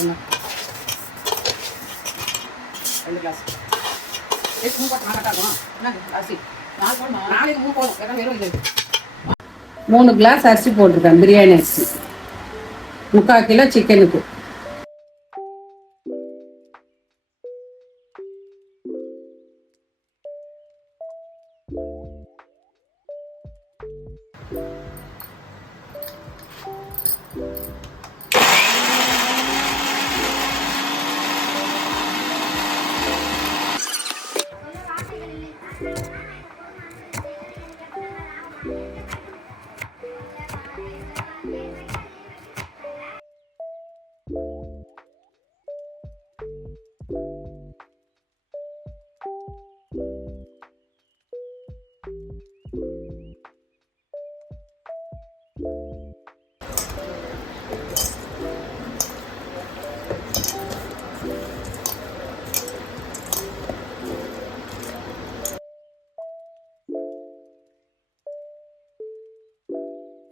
போட்டுருங்க. 2 கிளாஸ் அரிசி 3 கிளாஸ் அரிசி போட்டிருக்கேன். பிரியாணி அரிசி 3/4 கிலோ சிக்கனுக்கு.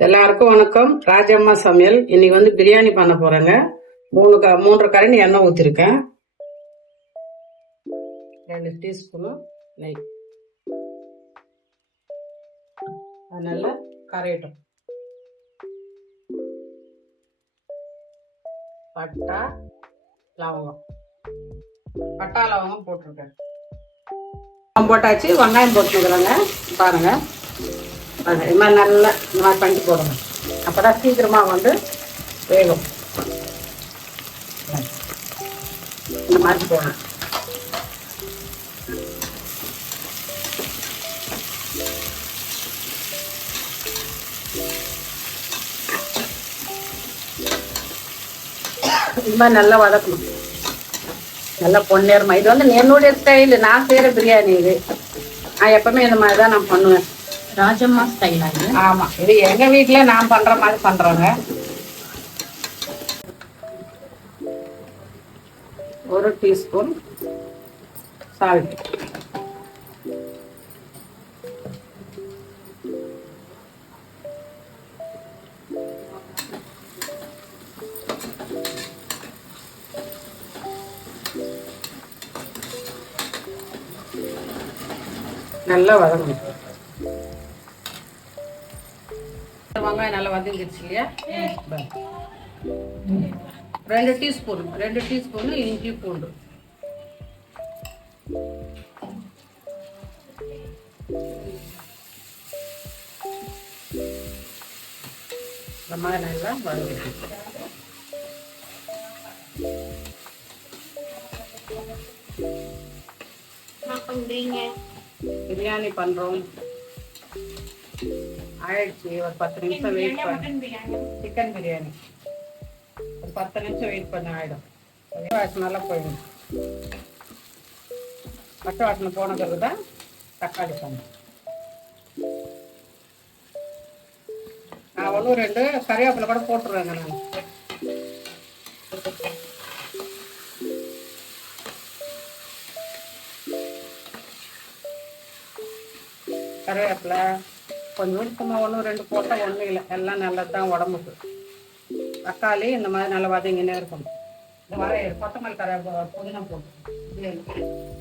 எல்லாருக்கும் வணக்கம். ராஜம்மா சமையல். இன்னைக்கு வந்து பிரியாணி பண்ண போறேங்க. 3 கரண்டி எண்ணெய் ஊத்திருக்கேன். 2 டீஸ்பூன் நெய். அது நல்லா கரையட்டும். பட்டா லவங்கம் போட்டிருக்கேன். போட்டாச்சு. வெங்காயம் போட்டுக்கிறேங்க. பாருங்க, இது மாதிரி நல்லா இந்த மாதிரி பண்ணி போடுங்க. அப்போதான் சீக்கிரமாக வந்து வேகும். இந்த மாதிரி போடணும். இந்த மாதிரி நல்லா வதக்கணும். நல்லா பொன்னேரமா. இது வந்து என்னுடைய ஸ்டைலு, நான் செய்கிற பிரியாணி இது. நான் எப்பவுமே இந்த மாதிரி தான் நான் பண்ணுவேன். ராஜம்மா ஸ்டைல். ஆமா, இது எங்க வீட்டுல நான் பண்ற மாதிரி பண்றோங்க. 1 டீஸ்பூன் சால்ட். நல்லா வதங்கணும். வெங்காயம் நல்லா வதங்கிடுச்சு இல்லையா? 2 டீஸ்பூன் இஞ்சி பூண்டு. இந்த மாதிரி நல்லா வதங்கிடுச்சு. பிரியாணி பண்றோம் ஆயிடுச்சு. ஒரு 10 நிமிஷம் வெயிட் பண்ண. சிக்கன் பிரியாணி ஒரு 10 நிமிஷம் வெயிட் பண்ண ஆயிடும். நல்லா போயிடும். பச்சை வாசனை போன பிறகு தான் தக்காளி பண்ணணும். நான் 1-2 கறிவேப்பிலை கூட போட்டுருவேங்க. நான் கறிவேப்பிலை கொஞ்சம் சும்மா 1-2 போட்டால் ஒன்றும் இல்லை, எல்லாம் நல்லது தான் உடம்புக்கு. தக்காளி இந்த மாதிரி நல்லா வதங்கினே இருக்கணும். இந்த வர கொத்தமல்லி புதினா போட்டு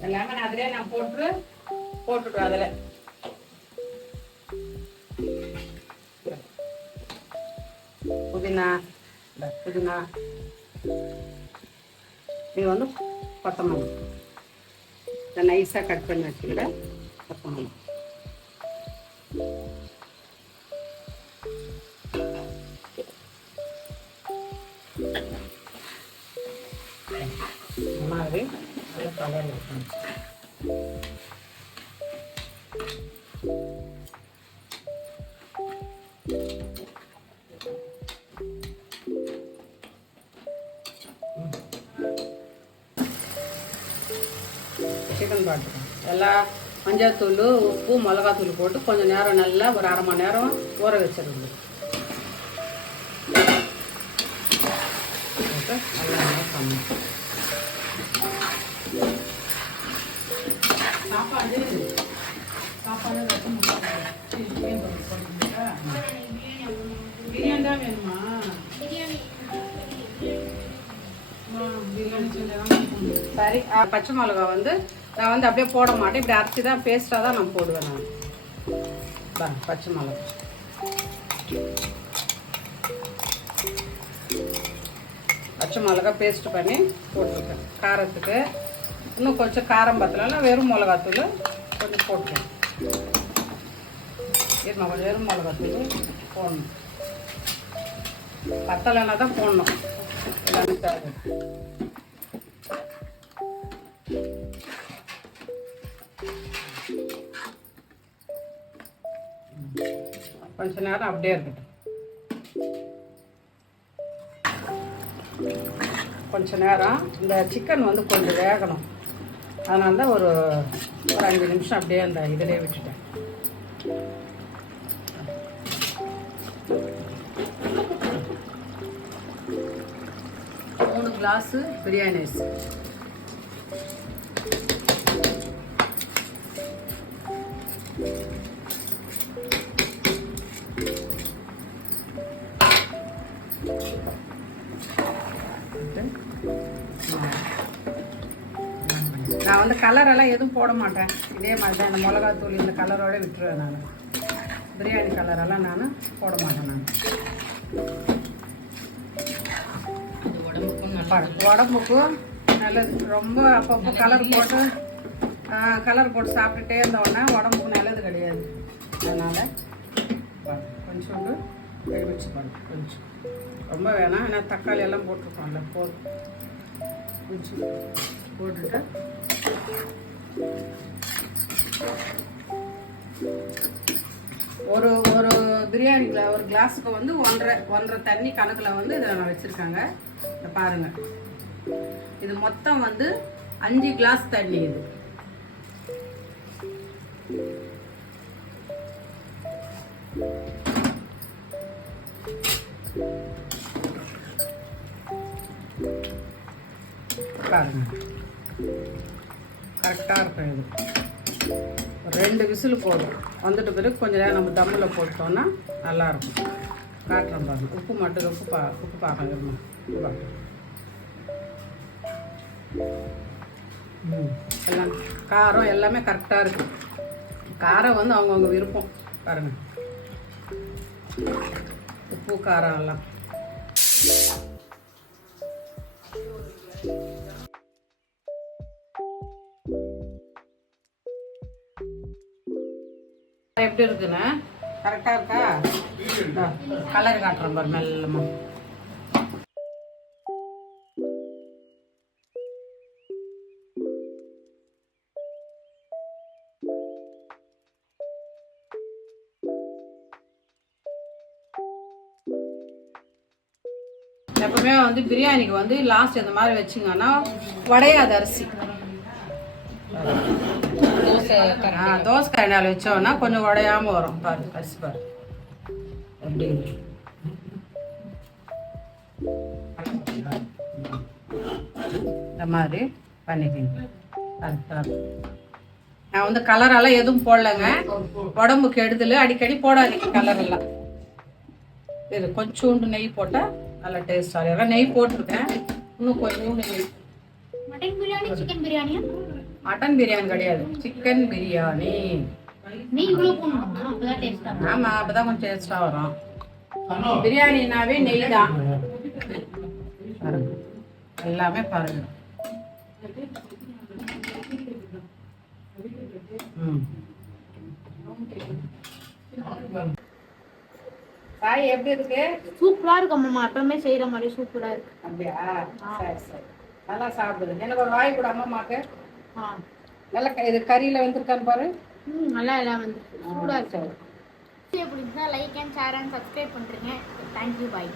எல்லாமே நான் அதிலே நான் போட்டுட்டு அதில் புதினா இது வந்து கொத்தமல்லி இதை நைஸாக கட் பண்ணி வச்சுக்கிறேன். கொத்தமல்லி மாதிரி நல்ல கலர் இருக்கணும். சிக்கன் பாட்டுக்கணும். எல்லாம் மஞ்சள் தூள், உப்பு, மிளகாத்தூள் போட்டு கொஞ்சம் நேரம் நல்லா ஒரு 1/2 மணி நேரம் ஊற வச்சிருந்தது. நல்லா பண்ணணும். சாப்பாடு பிரியாணி தான் வேணுமா? சரி. பச்சை மிளகா வந்து நான் வந்து அப்படியே போட மாட்டேன், இப்படி அரைச்சி தான் பேஸ்ட்டாக தான் நான் போடுவேன். நான் பச்சை மிளகா பேஸ்ட் பண்ணி போட்டிருக்கேன். காரத்துக்கு இன்னும் கொஞ்சம் காரம் பத்தலைன்னா வெறும் மிளகாத்தூள் கொஞ்சம் போட்டுருக்கேன். கொஞ்சம் வெறும் மிளகாத்தூள் போடணும், பத்தலைன்னா தான் போடணும். கொஞ்ச நேரம் அப்படியே இருக்கட்டும். கொஞ்ச நேரம் இந்த சிக்கன் வந்து கொஞ்சம் வேகணும், அதனால தான் ஒரு 5 நிமிஷம் அப்படியே அந்த இதிலே விட்டுட்டேன். மூணு கிளாஸு பிரியாணி அரிசி. நான் வந்து கலரெல்லாம் எதுவும் போட மாட்டேன், இதே மாதிரி தான் இந்த மிளகாத்தூள் இந்த கலரோட விட்டுருவேன். நான் பிரியாணி கலரெல்லாம் நான் போட மாட்டேன். நான் உடம்புக்கும் நல்லது. ரொம்ப அப்பப்போ கலர் போட்டு சாப்பிட்டுட்டே இருந்தோடனே உடம்புக்கு நல்லது கிடையாது. அதனால் கொஞ்சோண்டு எலுமிச்சை பழம் கொஞ்சம், ரொம்ப வேணாம், ஏன்னா தக்காளி எல்லாம் போட்டிருக்கோம்ல, போதும். கொஞ்சம் போட்டுட்டு ஒரு ஒரு பிரியாணியில் ஒரு கிளாஸுக்கு வந்து ஒன்றரை தண்ணி கணக்கில் வந்து இதை நான் வச்சுருக்காங்க. இதை பாருங்கள், இது மொத்தம் வந்து 5 கிளாஸ் தண்ணி. இது பாருங்க, கரெக்டாக இருக்கும். இது 2 விசில் போதும். வந்துட்டு பிறகு கொஞ்சம் நேரம் நம்ம தம்மில் போட்டோன்னா நல்லாயிருக்கும். காட்டுறேன் பாருங்க. உப்பு மட்டும் உப்பு பார்க்கணுமா? உப்பு பார்க்கணும். எல்லாம் காரம் எல்லாமே கரெக்டாக இருக்குது. காரம் வந்து அவங்கவுங்க விருப்பம். பாருங்கள், உப்பு காரம் எல்லாம் எப்படி இருக்குண்ணா? கரெக்டாக இருக்கா? கலர் காட்டுறேன் பாரு மெல்லமா. எப்பவுமே வந்து பிரியாணிக்கு வந்து லாஸ்ட் இந்த மாதிரி வச்சிங்கன்னா உடையாது அரிசி. தோசை கரண்டியால் வச்சோன்னா கொஞ்சம் உடையாம வரும். பாரு அரிசி பாரு எப்படி இந்த மாதிரி பண்ணிக்கிங்க. நான் வந்து கலரெல்லாம் எதுவும் போடலைங்க, உடம்புக்கு கெடுதல், அடிக்கடி போடாதீங்க கலர் எல்லாம். இது கொஞ்சோண்டு நெய் போட்டால் நல்லா டேஸ்டாக இருக்கும். நெய் போட்டிருக்கேன், இன்னும் கொஞ்சோண்டு நெய். மட்டன் பிரியாணி சிக்கன் பிரியாணியா? மட்டன் பிரியாணி கிடையாது, சிக்கன் பிரியாணி. ஆமா, அப்பதான் கொஞ்சம் டேஸ்டா வரும். பிரியாணினாவே நெய் தான். எல்லாமே பாருங்க. சாய் எப்படி இருக்கு? சூப்பரா இருக்கு அம்மா, எப்பவுமே செய்யற மாதிரி சூப்பரா இருக்கு. அப்படியா? சரி சரி, நல்லா சாப்பிடுது. எனக்கு ஒரு வாய் கூட அம்மாக்கு. நல்லா இது கறியில வந்துருக்கான்னு பாரு. நல்லா எல்லாம் வந்து சூப்பரா இருக்கு. Like and share and subscribe பண்றீங்க. தேங்க்யூ, பாய்.